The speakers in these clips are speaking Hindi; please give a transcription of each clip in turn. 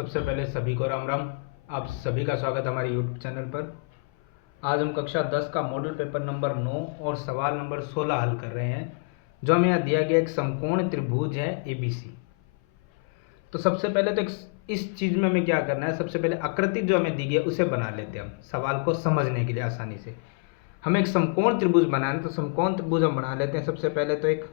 सबसे पहले सभी को राम राम। आप सभी का स्वागत है हमारे यूट्यूब चैनल पर। आज हम कक्षा 10 का मॉडल पेपर नंबर 9 और सवाल नंबर 16 हल कर रहे हैं, जो हमें यहाँ दिया गया एक समकोण त्रिभुज है ABC। तो सबसे पहले तो इस चीज़ में हमें क्या करना है, सबसे पहले आकृति जो हमें दी गई है उसे बना लेते हैं हम सवाल को समझने के लिए आसानी से। हमें एक समकोण त्रिभुज बनाना है, तो समकोण त्रिभुज हम बना लेते हैं। सबसे पहले तो एक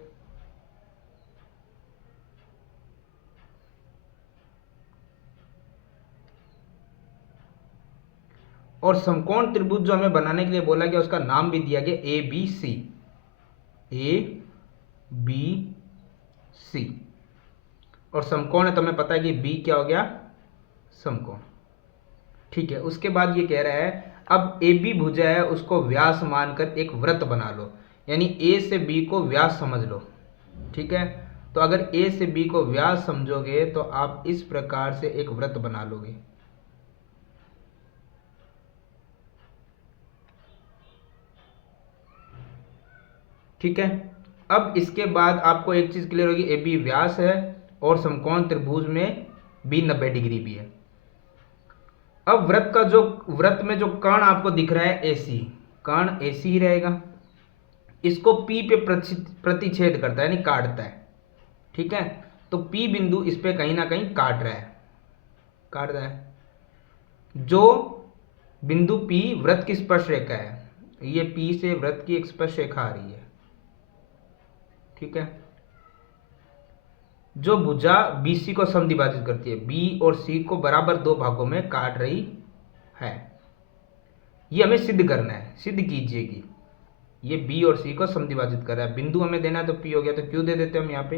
और समकोण त्रिभुज जो हमें बनाने के लिए बोला गया उसका नाम भी दिया गया ABC। ABC और समकोण है तो हमें पता है कि B क्या हो गया, समकोण। ठीक है, उसके बाद ये कह रहा है अब AB भुजा है उसको व्यास मानकर एक वृत्त बना लो, यानी A से B को व्यास समझ लो। ठीक है, तो अगर A से B को व्यास समझोगे तो आप इस प्रकार से एक वृत्त बना लोगे। ठीक है, अब इसके बाद आपको एक चीज क्लियर होगी, AB व्यास है और समकोण त्रिभुज में B 90 डिग्री भी है। अब वृत्त में जो कर्ण आपको दिख रहा है AC, कर्ण AC ही रहेगा। इसको P पे प्रतिच्छेद करता है, यानी काटता है। ठीक है, तो P बिंदु इस पे कहीं ना कहीं काट रहा है। जो बिंदु P वृत्त की स्पर्श रेखा है, ये P से वृत्त की एक स्पर्श रेखा आ रही है। ठीक है, जो भुजा BC को समद्विभाजित करती है, B और C को बराबर दो भागों में काट रही है। ये हमें सिद्ध करना है, सिद्ध कीजिए कि ये B और C को समद्विभाजित कर रहा है। बिंदु हमें देना है तो P हो गया, तो Q दे देते हैं हम यहाँ पे।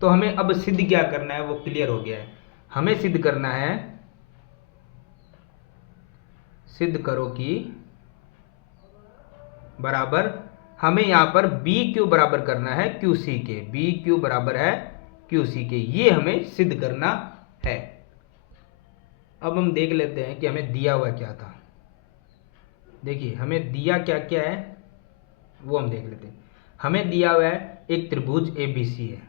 तो हमें अब सिद्ध क्या करना है वो क्लियर हो गया है। हमें सिद्ध करना है, सिद्ध करो कि बराबर, हमें यहां पर BQ बराबर करना है QC के, BQ बराबर है QC के, ये हमें सिद्ध करना है। अब हम देख लेते हैं कि हमें दिया हुआ क्या था। देखिए हमें दिया क्या क्या है वो हम देख लेते हैं। हमें दिया हुआ है एक त्रिभुज ABC है,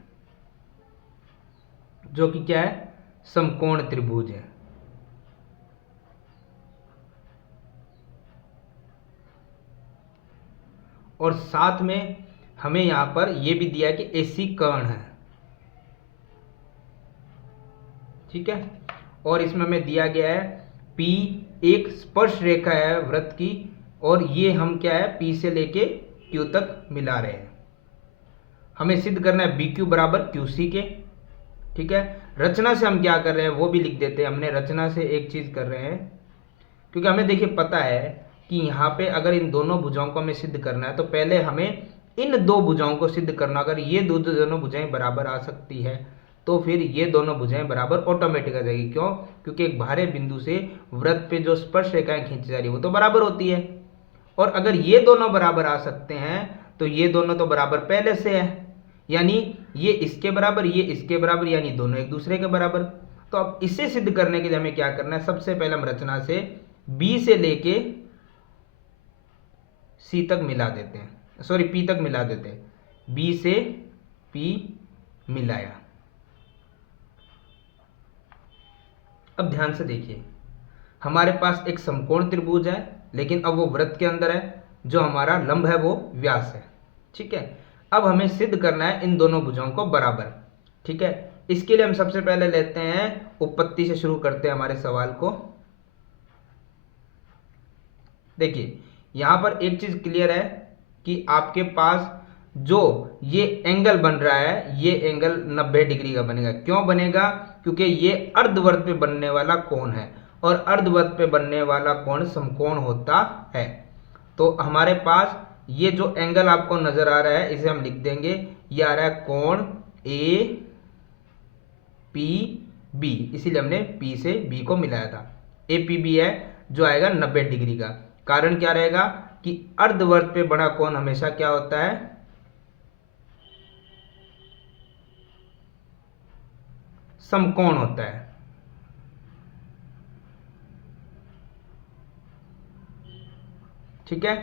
जो कि क्या है, समकोण त्रिभुज है। और साथ में हमें यहां पर यह भी दिया है कि AC कर्ण है। ठीक है, और इसमें हमें दिया गया है P एक स्पर्श रेखा है वृत्त की, और ये हम क्या है P से लेके Q तक मिला रहे हैं। हमें सिद्ध करना है BQ बराबर QC के। ठीक है, रचना से हम क्या कर रहे हैं वो भी लिख देते हैं। हमने रचना से एक चीज कर रहे हैं, क्योंकि हमें देखिए पता है कि यहाँ पे अगर इन दोनों भुजाओं को हमें सिद्ध करना है तो पहले हमें इन दो भुजाओं को सिद्ध करना। अगर ये दोनों भुजाएं बराबर आ सकती है तो फिर ये दोनों भुजाएं बराबर ऑटोमेटिक आ जाएगी। क्यों? क्योंकि एक बाहरी बिंदु से वृत्त पे जो स्पर्श रेखाएं खींची जा रही है वो तो बराबर होती है, और अगर ये दोनों बराबर आ सकते हैं तो ये दोनों तो बराबर पहले से है, यानी ये इसके बराबर ये इसके बराबर, यानी दोनों एक दूसरे के बराबर। तो अब इसे सिद्ध करने के लिए हमें क्या करना है, सबसे पहले हम रचना से B से लेके C तक मिला देते हैं, सॉरी P तक मिला देते हैं। B से P मिलाया। अब ध्यान से देखिए, हमारे पास एक समकोण त्रिभुज है, लेकिन अब वो वृत्त के अंदर है, जो हमारा लंब है वो व्यास है। ठीक है, अब हमें सिद्ध करना है इन दोनों भुजाओं को बराबर। ठीक है, इसके लिए हम सबसे पहले लेते हैं उत्पत्ति से शुरू करते हैं हमारे सवाल को। देखिए यहां पर एक चीज क्लियर है कि आपके पास जो ये एंगल बन रहा है, ये एंगल 90 डिग्री का बनेगा। क्यों बनेगा? क्योंकि ये अर्धवृत्त पे बनने वाला कोण है, और अर्धवृत्त पे बनने वाला कोण समकोण होता है। तो हमारे पास ये जो एंगल आपको नजर आ रहा है इसे हम लिख देंगे, ये आ रहा है कोण APB, इसीलिए हमने P से B को मिलाया था। APB है जो आएगा 90 डिग्री का। कारण क्या रहेगा कि अर्धवृत्त पे बड़ा कोण हमेशा क्या होता है, समकोण होता है। ठीक है,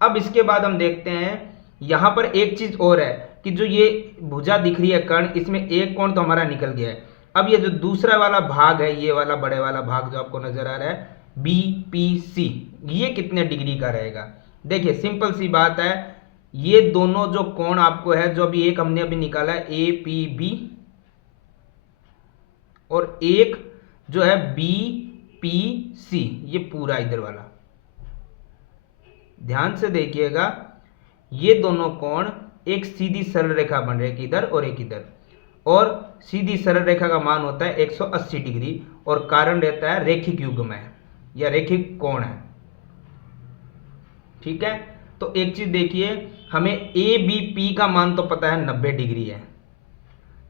अब इसके बाद हम देखते हैं यहां पर एक चीज और है कि जो ये भुजा दिख रही है कर्ण, इसमें एक कोण तो हमारा निकल गया है, अब ये जो दूसरा वाला भाग है, ये वाला बड़े वाला भाग जो आपको नजर आ रहा है BPC, ये कितने डिग्री का रहेगा? देखिए सिंपल सी बात है, ये दोनों जो कोण आपको है, जो अभी एक हमने अभी निकाला है APB, और एक जो है BPC, ये पूरा इधर वाला, ध्यान से देखिएगा, ये दोनों कोण एक सीधी सरल रेखा बन रही है, एक इधर और एक इधर, और सीधी सरल रेखा का मान होता है 180 डिग्री, और कारण रहता है रेखिक युग्म है या रेखिक कोण है। ठीक है, तो एक चीज देखिए, हमें ABP का मान तो पता है 90 डिग्री है,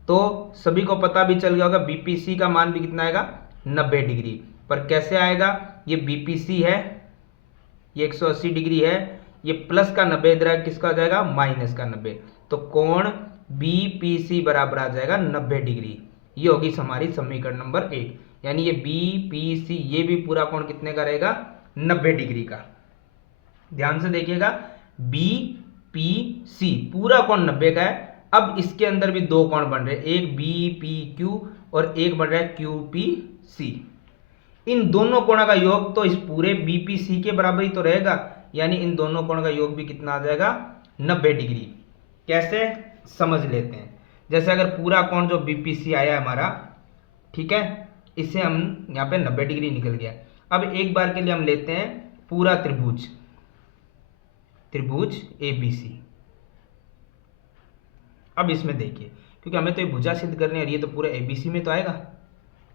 तो सभी को पता भी चल गया होगा BPC का मान भी कितना आएगा, 90 डिग्री। पर कैसे आएगा? ये BPC है, ये 180 डिग्री है, ये प्लस का 90 इधर किसका आ जाएगा, माइनस का 90, तो कोण BPC बराबर आ जाएगा 90 डिग्री। ये होगी हमारी समीकरण नंबर 1, यानी ये BPC, ये भी पूरा कोण कितने का रहेगा, 90 डिग्री का। ध्यान से देखिएगा, BPC पूरा कोण 90 का है। अब इसके अंदर भी दो कोण बन रहे हैं, एक BPQ और एक बन रहा है QPC। इन दोनों कोणों का योग तो इस पूरे BPC के बराबर ही तो रहेगा, यानी इन दोनों कोणों का योग भी कितना आ जाएगा, 90 डिग्री। कैसे समझ लेते हैं, जैसे अगर पूरा कोण जो BPC आया हमारा, ठीक है, इसे हम यहाँ पे 90 डिग्री निकल गया। अब एक बार के लिए हम लेते हैं पूरा त्रिभुज ABC। अब इसमें देखिए, क्योंकि हमें तो ये भुजा सिद्ध करनी है और ये तो पूरा ABC में तो आएगा,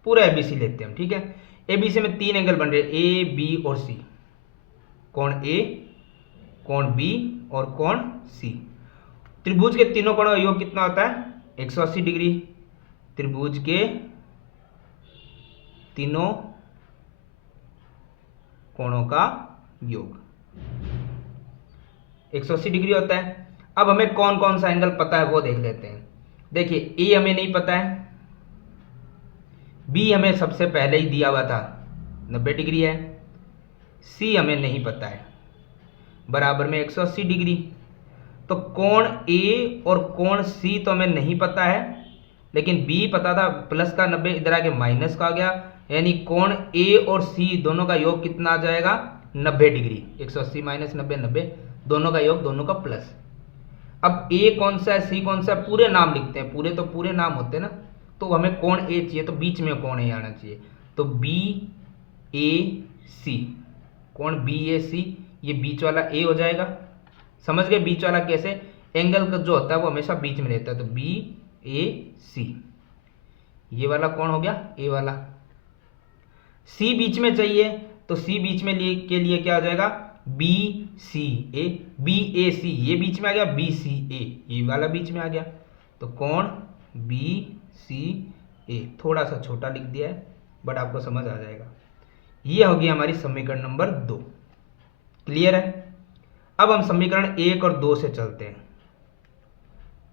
पूरा ABC लेते हैं हम। ठीक है, ABC में 3 एंगल बन रहे हैं, A, B और C, कोण A, कोण B और कोण C। त्रिभुज के तीनों कोणों का योग कितना होता है, 180 डिग्री। त्रिभुज के तीनों कोणों का योग 180 डिग्री होता है। अब हमें कौन कौन सा एंगल पता है वो देख लेते हैं। देखिए, A हमें नहीं पता है, B हमें सबसे पहले ही दिया हुआ था 90 डिग्री है, C हमें नहीं पता है, बराबर में 180 डिग्री। तो कोण A और कोण C तो हमें नहीं पता है, लेकिन B पता था, प्लस का 90 इधर आके माइनस का आ गया, यानी कोण A और C दोनों का योग कितना आ जाएगा, 90 डिग्री। 180 माइनस 90, 90, दोनों का योग, दोनों का प्लस। अब A कौन सा है, C कौन सा है, पूरे नाम लिखते हैं, पूरे तो पूरे नाम होते हैं ना, तो हमें कोण A चाहिए, तो बीच में कोण A आना चाहिए, तो BAC, कोण BAC, ये बीच वाला A हो जाएगा। समझ गए बीच वाला कैसे, एंगल का जो होता है वो हमेशा बीच में रहता है, तो BAC, ये वाला कौन हो गया, A वाला। C बीच में चाहिए, तो C बीच में के लिए क्या हो जाएगा, BCA, BAC, ये बीच में आ गया, BCA, ये वाला बीच में आ गया, तो कौन BCA, थोड़ा सा छोटा लिख दिया है बट आपको समझ आ जाएगा। ये होगी हमारी समीकरण नंबर 2। क्लियर है? अब हम समीकरण 1 और 2 से चलते हैं।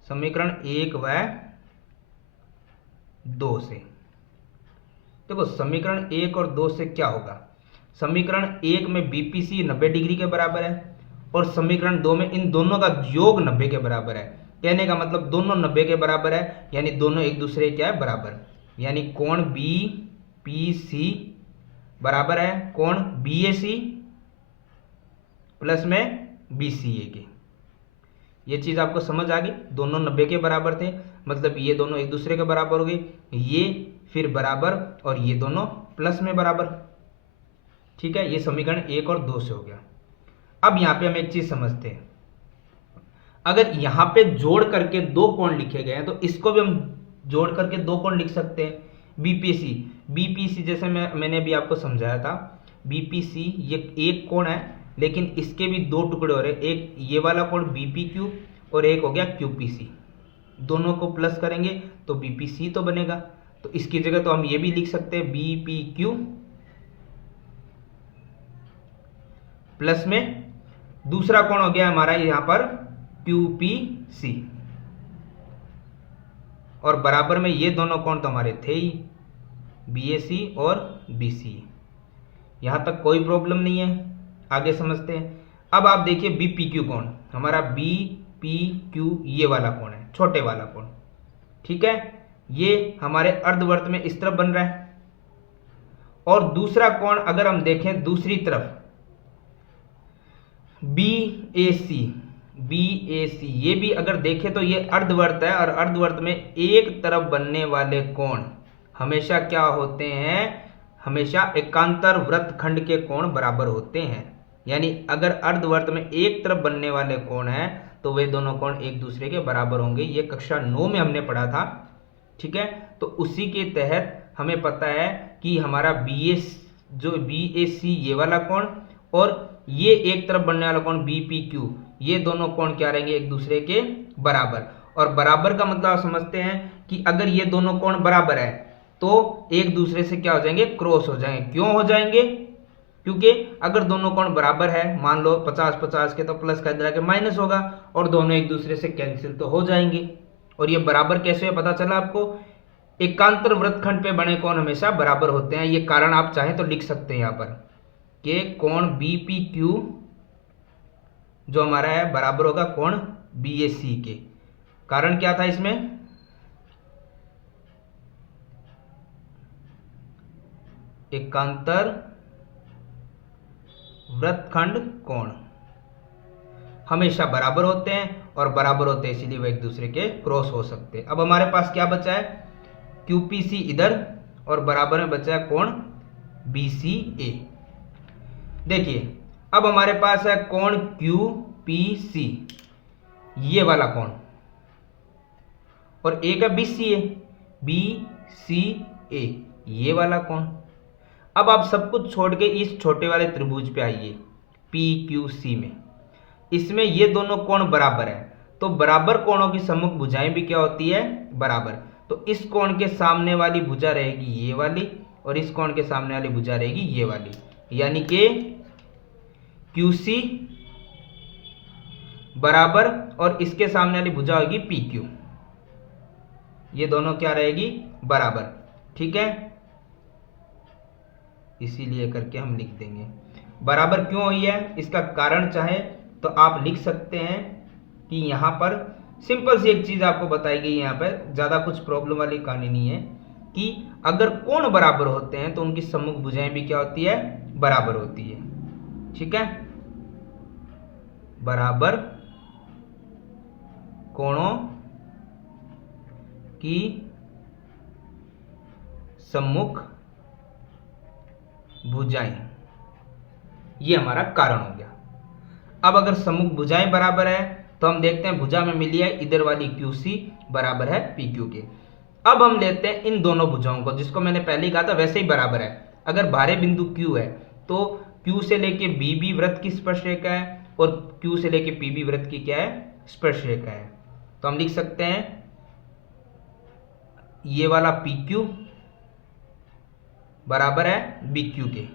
समीकरण 1 व 2 से देखो, समीकरण 1 और 2 से क्या होगा, समीकरण 1 में BPC 90 डिग्री के बराबर है, और समीकरण 2 में इन दोनों का योग 90 के बराबर है। कहने का मतलब दोनों 90 के बराबर है, यानी दोनों एक दूसरे क्या है, बराबर, यानी कोण BPC बराबर है कोण BAC प्लस में BCA के। ये चीज आपको समझ आ गई, दोनों 90 के बराबर थे, मतलब ये दोनों एक दूसरे के बराबर हो गए, ये फिर बराबर और ये दोनों प्लस में बराबर। ठीक है, ये समीकरण 1 और 2 से हो गया। अब यहां पे हम एक चीज समझते हैं, अगर यहां पे जोड़ करके दो कोण लिखे गए हैं तो इसको भी हम जोड़ करके दो कोण लिख सकते हैं। बीपीसी जैसे मैंने अभी आपको समझाया था, बीपीसी ये एक कोण है, लेकिन इसके भी दो टुकड़े हो रहे, एक ये वाला कोण बीपीक्यू और एक हो गया क्यूपीसी। दोनों को प्लस करेंगे तो बीपीसी तो बनेगा, तो इसकी जगह तो हम ये भी लिख सकते हैं बीपीक्यू प्लस में दूसरा कोण हो गया हमारा यहां पर क्यूपीसी, और बराबर में ये दोनों कोण तो हमारे थे ही, बीएसी और बीसी। यहां तक कोई प्रॉब्लम नहीं है, आगे समझते हैं। अब आप देखिए बीपीक्यू कोण, हमारा बीपीक्यू ये वाला कोण है, छोटे वाला कोण। ठीक है, ये हमारे अर्धवर्त में इस तरफ बन रहा है, और दूसरा कोण अगर हम देखें दूसरी तरफ बी ए सी, ये भी अगर देखें तो ये अर्धवर्त है, और अर्धवर्त में एक तरफ बनने वाले कोण हमेशा क्या होते हैं, हमेशा एकांतर वृत्तखंड के कोण बराबर होते हैं। यानी अगर अर्धवर्त में एक तरफ बनने वाले कोण हैं तो वे दोनों कोण एक दूसरे के बराबर होंगे। ये कक्षा 9 में हमने पढ़ा था, ठीक है। तो उसी के तहत हमें पता है कि हमारा बी ए सी ये वाला कोण और ये एक तरफ बनने वाला कोण बी पी क्यू, ये दोनों कोण क्या रहेंगे, एक दूसरे के बराबर। और बराबर का मतलब आप समझते हैं कि अगर ये दोनों कोण बराबर है तो एक दूसरे से क्या हो जाएंगे, क्रॉस हो जाएंगे। क्यों हो जाएंगे, क्योंकि अगर दोनों कोण बराबर है, मान लो 50-50 के, तो प्लस का इधर आके माइनस होगा और दोनों एक दूसरे से कैंसिल तो हो जाएंगे। और ये बराबर कैसे है पता चला आपको, एकांतर वृत्तखंड पे बने कोण हमेशा बराबर होते हैं। ये कारण आप चाहें तो लिख सकते हैं यहाँ पर कि कोण बी पी क्यू जो हमारा है बराबर होगा कोण बी ए सी के। कारण क्या था इसमें, एकांतर वृत्तखंड कोण हमेशा बराबर होते हैं, और बराबर होते हैं इसीलिए वे एक दूसरे के क्रॉस हो सकते हैं। अब हमारे पास क्या बचा है, क्यूपीसी इधर और बराबर में बचा है कोण बीसीए। देखिए अब हमारे पास है कोण क्यूपीसी ये वाला कोण, और एक है बीसीए, बीसीए ये वाला कोण। अब आप सब कुछ छोड़ के इस छोटे वाले त्रिभुज पे आइए पी क्यू सी में, इसमें ये दोनों कोण बराबर है, तो बराबर कोणों की सम्मुख भुजाएं भी क्या होती है, बराबर। तो इस कोण के सामने वाली भुजा रहेगी ये वाली, और इस कोण के सामने वाली भुजा रहेगी ये वाली, यानी कि क्यू सी बराबर, और इसके सामने वाली भुजा होगी पी क्यू, ये दोनों क्या रहेगी, बराबर, ठीक है। इसीलिए करके हम लिख देंगे बराबर। क्यों हुई है इसका कारण चाहे तो आप लिख सकते हैं कि यहाँ पर सिंपल सी एक चीज आपको बताई गई, यहाँ पर ज्यादा कुछ प्रॉब्लम वाली कहानी नहीं है कि अगर कोण बराबर होते हैं तो उनकी सम्मुख भुजाएं भी क्या होती है, बराबर होती है, ठीक है। बराबर कोणों की सम्मुख भुजाएं, ये हमारा कारण हो गया। अब अगर सम्मुख भुजाएं बराबर है तो हम देखते हैं भुजा में मिली है इधर वाली QC बराबर है PQ के। अब हम लेते हैं इन दोनों भुजाओं को, जिसको मैंने पहले ही कहा था वैसे ही बराबर है। अगर बाहरी बिंदु Q है तो Q से लेके BB वृत्त की स्पर्शरेखा है, और Q से लेके PB वृत्त की क्या है, स्पर्शरेखा है। तो हम लिख सकते हैं ये वाला PQ बराबर है BQ के।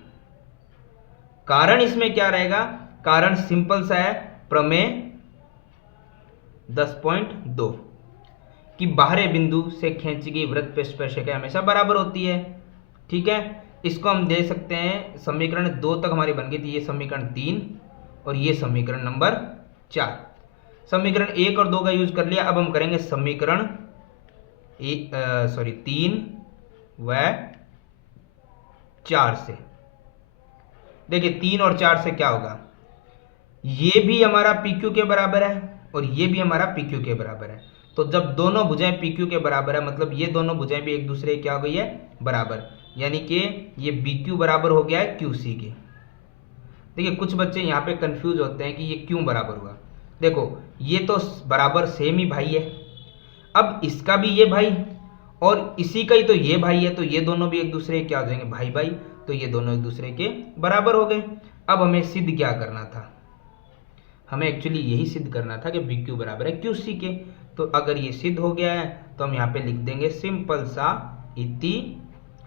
कारण इसमें क्या रहेगा, कारण सिंपल सा है, प्रमेय 10.2 कि बाहरी बिंदु से खींची गई वृत्त पे स्पर्शरेखा हमेशा बराबर होती है, ठीक है। इसको हम दे सकते हैं, समीकरण 2 तक हमारी बन गई थी, ये समीकरण 3 और ये समीकरण नंबर 4। समीकरण 1 और 2 का यूज कर लिया। अब हम करेंगे समीकरण 3 व 4 से। देखिए 3 और 4 से क्या होगा, ये भी हमारा PQ के बराबर है और ये भी हमारा PQ के बराबर है। तो जब दोनों भुजाएं PQ के बराबर है मतलब ये दोनों भुजाएं भी एक दूसरे क्या हो गई है, बराबर, यानी कि ये BQ बराबर हो गया है QC के। देखिए कुछ बच्चे यहाँ पे कंफ्यूज होते हैं कि ये क्यों बराबर हुआ। देखो ये तो बराबर सेम ही भाई है, अब इसका भी ये भाई और इसी का ही तो ये भाई है, तो ये दोनों भी एक दूसरे के क्या हो जाएंगे, भाई भाई, तो ये दोनों एक दूसरे के बराबर हो गए। अब हमें सिद्ध क्या करना था, हमें एक्चुअली यही सिद्ध करना था कि BQ बराबर है QC के। तो अगर ये सिद्ध हो गया है तो हम यहाँ पे लिख देंगे सिंपल सा इति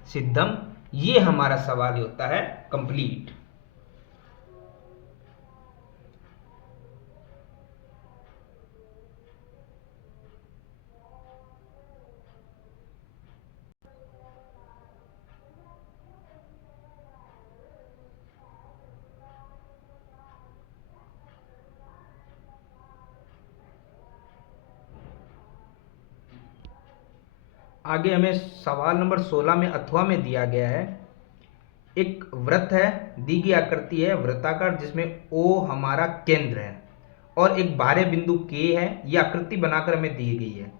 सिद्धम, ये हमारा सवाल होता है कंप्लीट। आगे हमें सवाल नंबर 16 में अथवा में दिया गया है, एक वृत्त है, दी गई आकृति है वृत्ताकार जिसमें O हमारा केंद्र है और एक बाह्य बिंदु K है। यह आकृति बनाकर हमें दी गई है।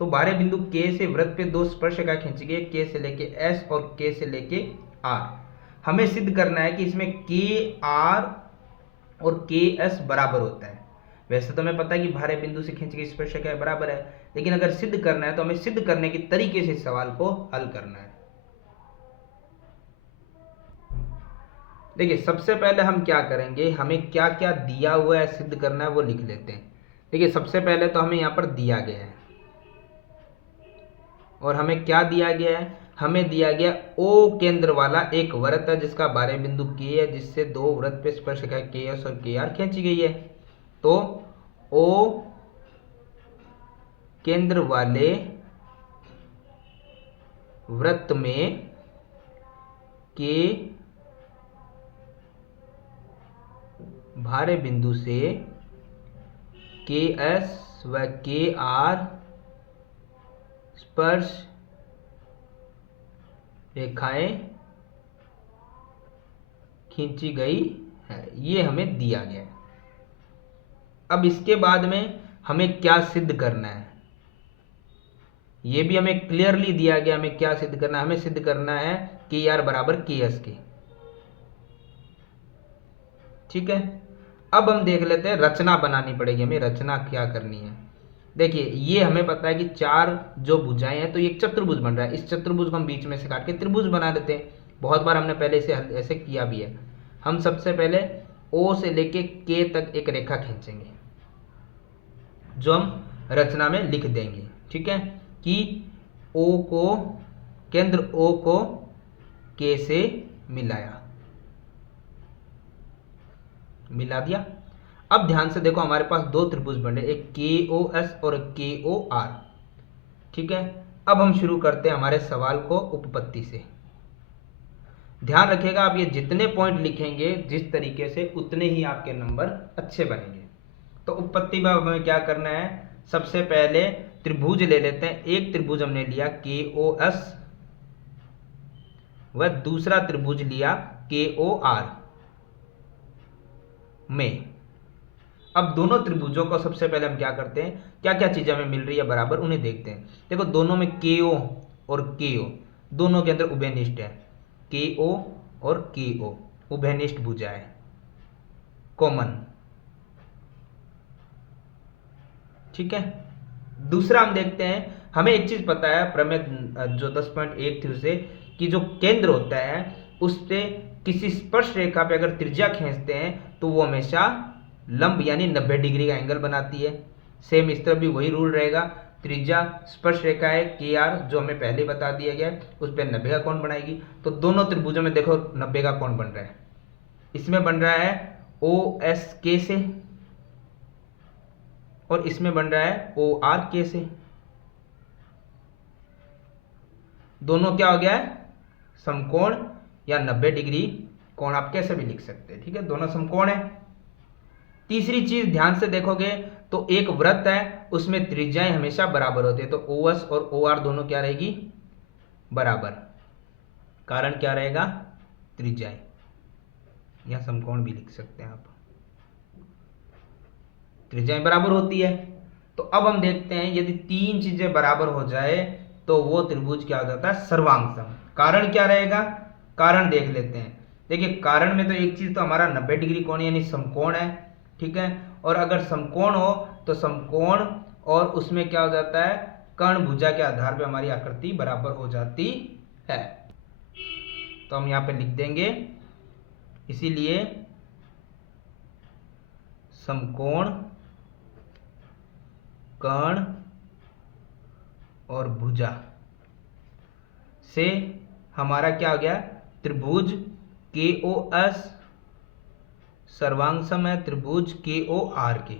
तो बाह्य बिंदु K से वृत्त पे दो स्पर्शरेखा खींची गई, K से लेके S और K से लेके R। हमें सिद्ध करना है कि इसमें KR और KS बराबर होता है। वैसे तो हमें पता है कि बाह्य बिंदु से खींची गई स्पर्शरेखा बराबर है, लेकिन अगर सिद्ध करना है तो हमें सिद्ध करने के तरीके से इस सवाल को हल करना है। देखिए सबसे पहले हम क्या करेंगे, हमें क्या क्या दिया हुआ है सिद्ध करना है वो लिख लेते हैं। देखिए सबसे पहले तो हमें यहाँ पर दिया गया है और हमें क्या दिया गया है, हमें दिया गया O केंद्र वाला एक वृत्त है जिसका बाह्य बिंदु K है, जिससे दो वृत्त पे स्पर्शरेखा KS और KR खींची गई है। तो O केंद्र वाले वृत्त में K बाह्य बिंदु से KS व KR स्पर्श रेखाएं खींची गई है, ये हमें दिया गया है। अब इसके बाद में हमें क्या सिद्ध करना है, ये भी हमें क्लियरली दिया गया। हमें क्या सिद्ध करना है, हमें सिद्ध करना है KR बराबर KS के। ठीक है, अब हम देख लेते हैं, रचना बनानी पड़ेगी हमें। रचना क्या करनी है, देखिए ये हमें पता है कि चार जो भुजाएं हैं तो ये एक चतुर्भुज बन रहा है। इस चतुर्भुज को हम बीच में से काट के त्रिभुज बना देते हैं। बहुत बार हमने पहले इसे ऐसे किया भी है। हम सबसे पहले O से लेके K तक एक रेखा खींचेंगे जो हम रचना में लिख देंगे। ठीक है, कि O को केंद्र O को K से मिला दिया। अब ध्यान से देखो, हमारे पास दो त्रिभुज बने, एक KOS और KOR। ठीक है, अब हम शुरू करते हैं हमारे सवाल को उपपत्ति से। ध्यान रखिएगा, आप ये जितने पॉइंट लिखेंगे जिस तरीके से, उतने ही आपके नंबर अच्छे बनेंगे। तो उपपत्ति में हमें क्या करना है, सबसे पहले त्रिभुज ले लेते हैं। एक त्रिभुज हमने लिया KOS व दूसरा त्रिभुज लिया KOR में। अब दोनों त्रिभुजों को सबसे पहले हम क्या करते हैं, क्या क्या चीजें हमें मिल रही है बराबर, उन्हें देखते हैं। देखो दोनों में KO और KO दोनों के अंदर उभयनिष्ठ है। KO और KO उभयनिष्ठ भुजा है, कॉमन। ठीक है, दूसरा हम देखते हैं, हमें एक चीज पता है प्रमेय जो 10.1 थी उसे, कि जो केंद्र होता है उस पे किसी स्पर्श रेखा पे अगर त्रिज्या खींचते हैं तो वो हमेशा लंब यानी 90 डिग्री का एंगल बनाती है। सेम इस तरफ भी वही रूल रहेगा। त्रिज्या स्पर्श रेखा है KR जो हमें पहले बता दिया गया, उस पर 90 का कोण बनाएगी। तो दोनों त्रिभुजों में देखो 90 का कोण बन रहा है। इसमें बन रहा है OSK से और इसमें बन रहा है ORK से। दोनों क्या हो गया है, समकोण या 90 डिग्री कोण, आप कैसे भी लिख सकते हैं। ठीक है, दोनों समकोण है। तीसरी चीज ध्यान से देखोगे तो एक वृत्त है, उसमें त्रिज्याएं हमेशा बराबर होती है। तो OS और OR दोनों क्या रहेगी, बराबर। कारण क्या रहेगा, त्रिज्याएं, या समकोण भी लिख सकते हैं आप, त्रिज्याएं बराबर होती है। तो अब हम देखते हैं, यदि तीन चीजें बराबर हो जाए तो वो त्रिभुज क्या हो जाता है, सर्वांग। कारण क्या रहेगा, कारण देख लेते हैं। देखिए कारण में तो एक चीज तो हमारा 90 डिग्री कोण यानी समकोण है। ठीक है, और अगर समकोण हो तो समकोण और उसमें क्या हो जाता है, कर्ण भुजा के आधार पे हमारी आकृति बराबर हो जाती है। तो हम यहाँ पे लिख देंगे, इसीलिए समकोण, कर्ण और भुजा से हमारा क्या हो गया, त्रिभुज KOS सर्वांग सम है त्रिभुज KOR के।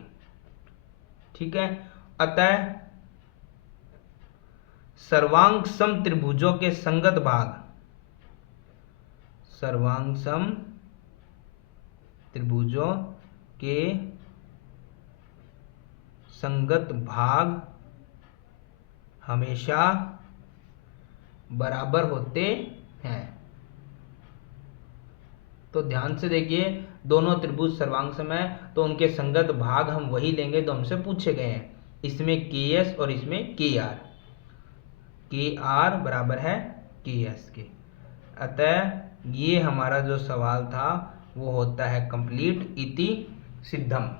ठीक है, अतः सर्वांग सम त्रिभुजों के संगत भाग, सर्वांग सम त्रिभुजों के संगत भाग हमेशा बराबर होते हैं। तो ध्यान से देखिए, दोनों त्रिभुज सर्वांग है तो उनके संगत भाग हम वही लेंगे जो हमसे पूछे गए हैं। इसमें KS और इसमें KR, KR बराबर है KS के। अतः ये हमारा जो सवाल था वो होता है कंप्लीट इति सिद्धम।